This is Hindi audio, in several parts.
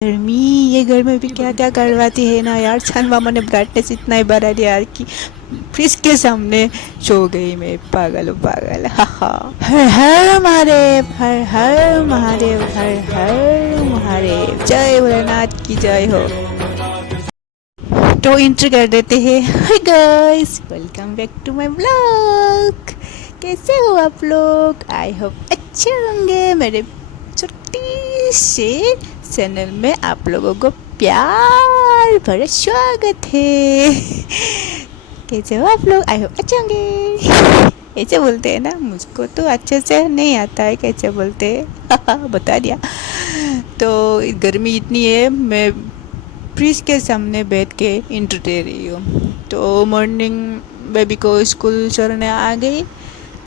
गर्मी, ये गर्मी भी क्या क्या करवाती है ना यार। सन मामा ने ब्राइटनेस इतना ही बढ़ा दिया यार कि फ्रिज के सामने सो गई मैं। पागल हूँ पागल। हा हा। हर हर महादेव, हर हर महादेव, हर हर महादेव। जय भोलेनाथ की जय हो। तो इंटर कर देते हैं। Hi guys, welcome back to my blog. कैसे हो आप लोग? आई होप अच्छे होंगे। मेरे छोटी से चैनल में आप लोगों को प्यार भरा स्वागत है। कैसे हो आप लोग? आई होप अच्छे होंगे। ऐसे बोलते हैं ना, मुझको तो अच्छे से नहीं आता है कैसे बोलते हैं। बता दिया। तो गर्मी इतनी है, मैं फ्रिज के सामने बैठ के इंटर दे रही हूँ। तो मॉर्निंग बेबी को स्कूल छोड़ने आ गई,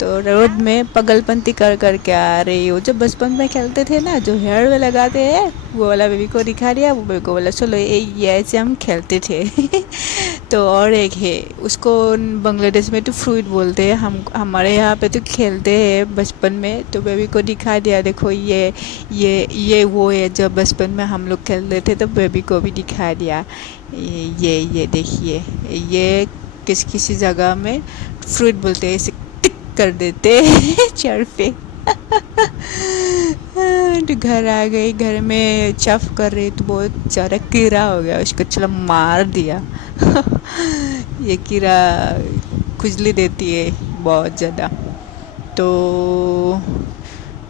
तो रोड में पगलपंती कर कर के आ रही हूँ। जब बचपन में खेलते थे ना, जो हेयर में लगाते हैं वो वाला बेबी को दिखा दिया। वो बेबी को बोला चलो ये ऐसे हम खेलते थे। तो और एक है, उसको बांग्लादेश में तो फ्रूट बोलते हैं, हम हमारे यहाँ पे तो खेलते हैं बचपन में। तो बेबी को दिखा दिया, देखो ये वो है जब बचपन में हम लोग खेलते थे। तो बेबी को भी दिखा दिया, ये देखिए, ये किसी जगह में फ्रूट बोलते हैं। ऐसे टिक कर देते चेयर पे। तो घर आ गई, घर में चफ कर रही तो बहुत ज़्यादा कीड़ा हो गया, उसको चलो मार दिया। ये कीड़ा खुजली देती है बहुत ज़्यादा। तो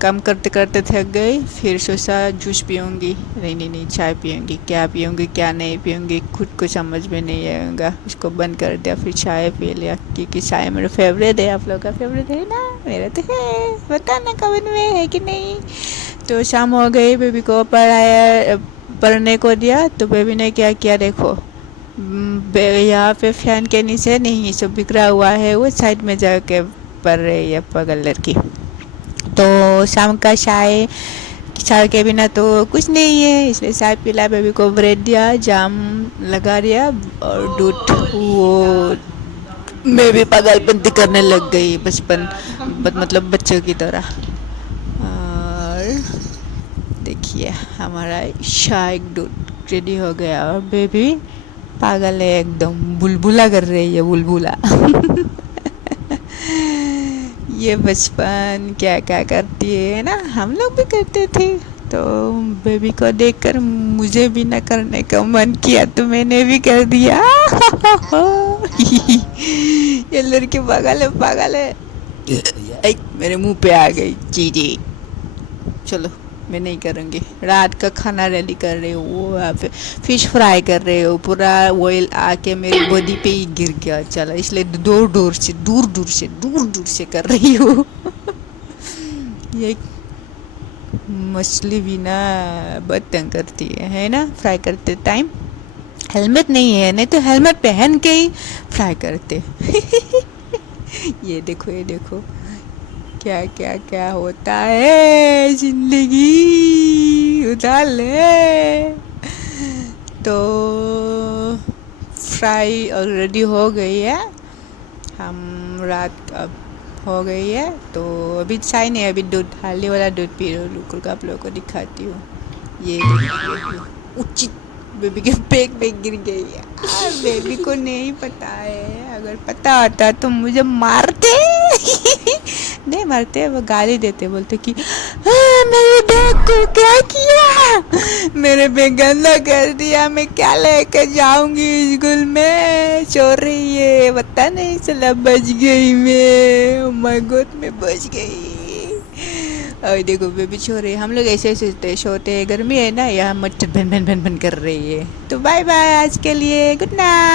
काम करते करते थक गई, फिर सोचा जूस पीऊँगी। नहीं चाय पीऊँगी। क्या पीऊँगी क्या नहीं पीऊँगी खुद को समझ में नहीं आएगा। उसको बंद कर दिया, फिर चाय पी लिया, क्योंकि चाय मेरा फेवरेट है। आप लोग का फेवरेट है ना? मेरा तो है, बताना कमेंट में है कि नहीं। तो शाम हो गई, बेबी को पढ़ने को दिया। तो बेबी ने क्या किया देखो, यहाँ पे फैन के नीचे नहीं, सब बिखरा हुआ है, वो साइड में जाके पढ़ रही है पागल लड़की। तो शाम का चाय, चाय के बिना तो कुछ नहीं है, इसलिए चाय पिला, बेबी को ब्रेड दिया, जाम लगा दिया और दूध। वो मैं भी पागलपंती करने लग गई बचपन, मतलब बच्चों की तरह। और देखिए हमारा चाय दूध रेडी हो गया, और बेबी पागल है एकदम, बुलबुला कर रही है, बुलबुला। ये बचपन क्या क्या करती है ना, हम लोग भी करते थे। तो बेबी को देखकर मुझे भी ना करने का मन किया, तो मैंने भी कर दिया। ये लड़की पागल है पागल है। मेरे मुंह पे आ गई चीज़ें। चलो मैं नहीं करूँगी। रात का खाना रेडी कर रही हूँ, वो यहाँ पे फिश फ्राई कर रही हूँ, पूरा ऑयल आके मेरी बॉडी पे ही गिर गया। चला, इसलिए दूर दूर से कर रही हूँ। ये मछली भी ना बहुत तंग करती है ना, फ्राई करते टाइम। हेलमेट नहीं है, नहीं तो हेलमेट पहन के ही फ्राई करते। ये देखो ये देखो, क्या क्या क्या होता है जिंदगी, उतार ले। तो फ्राई ऑलरेडी हो गई है, हम रात अब हो गई है। तो अभी चाय नहीं, अभी दूध, हाली वाला दूध पी रही हूँ। रुको आप लोगों को दिखाती हूँ। ये उचित बेबी के बैग पे गिर गई है। बेबी को नहीं पता है, अगर पता होता तो मुझे मारते। नहीं मारते, वो गाली देते, बोलते कि मेरे बैग को क्या किया, मेरे बैग गंदा कर दिया, मैं क्या लेकर जाऊंगी स्कूल में। सो रही है, पता नहीं चला, बच गई मैं। ओह माय गॉड, मैं बच गई। और देखो बेबी सो रही है। हम लोग ऐसे ऐसे सोते हैं, गर्मी है ना, यहाँ मच्छर भन भन भन भन कर रही है। तो बाय बाय आज के लिए, गुड नाइट।